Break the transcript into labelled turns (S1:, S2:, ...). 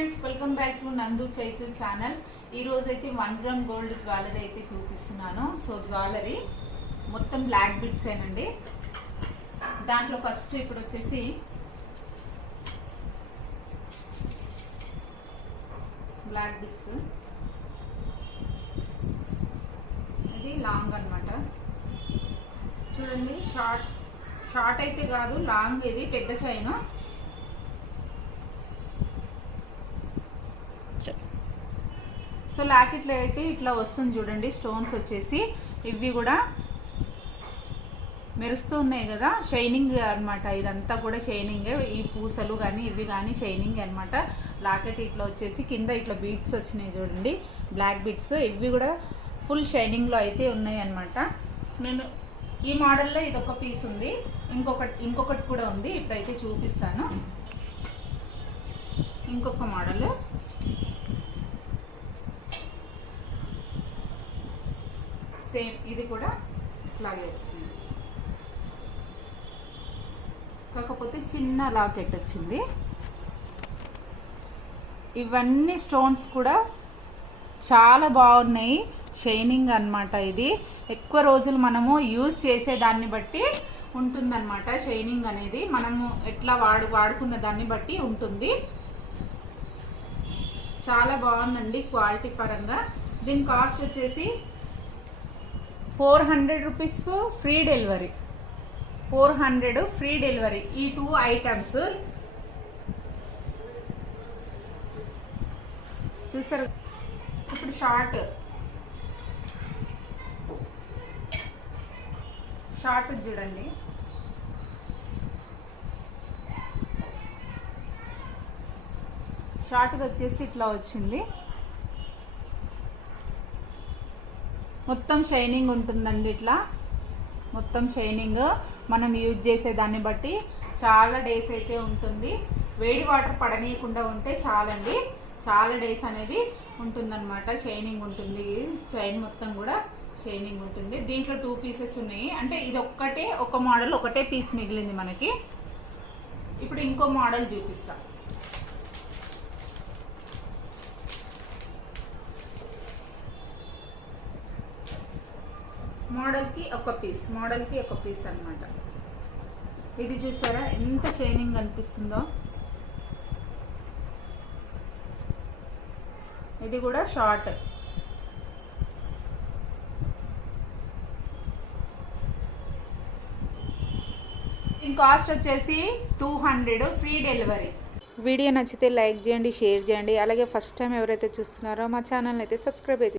S1: Friends welcome back to నందు Chaitu channel. ఈ రోజు అయితే వన్ గ్రామ్ గోల్డ్ జ్యువెలరీ అయితే చూపిస్తున్నాను. సో జ్యువెలరీ మొత్తం బ్లాక్ బిట్స్ ఏనండి. దాంట్లో ఫస్ట్ ఇప్పుడు వచ్చేసి బ్లాక్ బిట్స్. ఇది లాంగ్ అన్నమాట. చూడండి షార్ట్ షార్ట్ అయితే కాదు లాంగ్ ఇది పెద్ద చైన్. సో లాకెట్లో అయితే ఇట్లా వస్తుంది చూడండి స్టోన్స్ వచ్చేసి. ఇవి కూడా మెరుస్తూ ఉన్నాయి కదా షైనింగ్ అన్నమాట. ఇదంతా కూడా షైనింగ్. ఈ పూసలు కానీ ఇవి కానీ షైనింగ్ అన్నమాట. లాకెట్ ఇట్లా వచ్చేసి కింద ఇట్లా బీట్స్ వచ్చినాయి చూడండి బ్లాక్ బీట్స్. ఇవి కూడా ఫుల్ షైనింగ్లో అయితే ఉన్నాయి అన్నమాట. నేను ఈ మోడల్లో ఇది ఒక పీస్ ఉంది. ఇంకొకటి ఇంకొకటి కూడా ఉంది. ఇప్పుడైతే చూపిస్తాను. ఇంకొక మోడల్. సేమ్ ఇది కూడా ఇట్లాగే వస్తుంది. కాకపోతే చిన్న లాకెట్ వచ్చింది. ఇవన్నీ స్టోన్స్ కూడా చాలా బాగున్నాయి. షైనింగ్ అనమాట ఇది. ఎక్కువ రోజులు మనము యూజ్ చేసే దాన్ని బట్టి ఉంటుందన్నమాట షైనింగ్ అనేది. మనము ఎట్లా వాడు వాడుకున్న దాన్ని బట్టి ఉంటుంది. చాలా బాగుందండి క్వాలిటీ పరంగా. దీని కాస్ట్ వచ్చేసి four hundred rupees free delivery four hundred free delivery ఈ టూ ఐటమ్స్ చూసారు? ఇప్పుడు షార్ట్ షార్ట్ చూడండి. షార్ట్ వచ్చేసి ఇట్లా వచ్చింది. మొత్తం షైనింగ్ ఉంటుందండి ఇట్లా. మొత్తం షైనింగ్ మనం యూజ్ చేసే దాన్ని బట్టి చాలా డేస్ అయితే ఉంటుంది. వేడి వాటర్ పడనీయకుండా ఉంటే చాలండి. చాలా డేస్ అనేది ఉంటుందన్నమాట. షైనింగ్ ఉంటుంది. చైన్ మొత్తం కూడా షైనింగ్ ఉంటుంది. దీంట్లో టూ పీసెస్ ఉన్నాయి. అంటే ఇది ఒక్కటే ఒక మోడల్ ఒకటే పీస్ మిగిలింది మనకి. ఇప్పుడు ఇంకో మోడల్ చూపిస్తాం. మోడల్కి ఒక పీస్ మోడల్కి ఒక పీస్ అన్నమాట. ఇది చూసారా? ఎంత షైనింగ్ అనిపిస్తుందో. ఇది కూడా షార్ట్. దీని కాస్ట్ వచ్చేసి two hundred free delivery.
S2: Video నచ్చితే లైక్ చేయండి షేర్ చేయండి. అలాగే ఫస్ట్ టైం ఎవరైతే చూస్తున్నారో మా ఛానల్ అయితే సబ్స్క్రైబ్ అయితే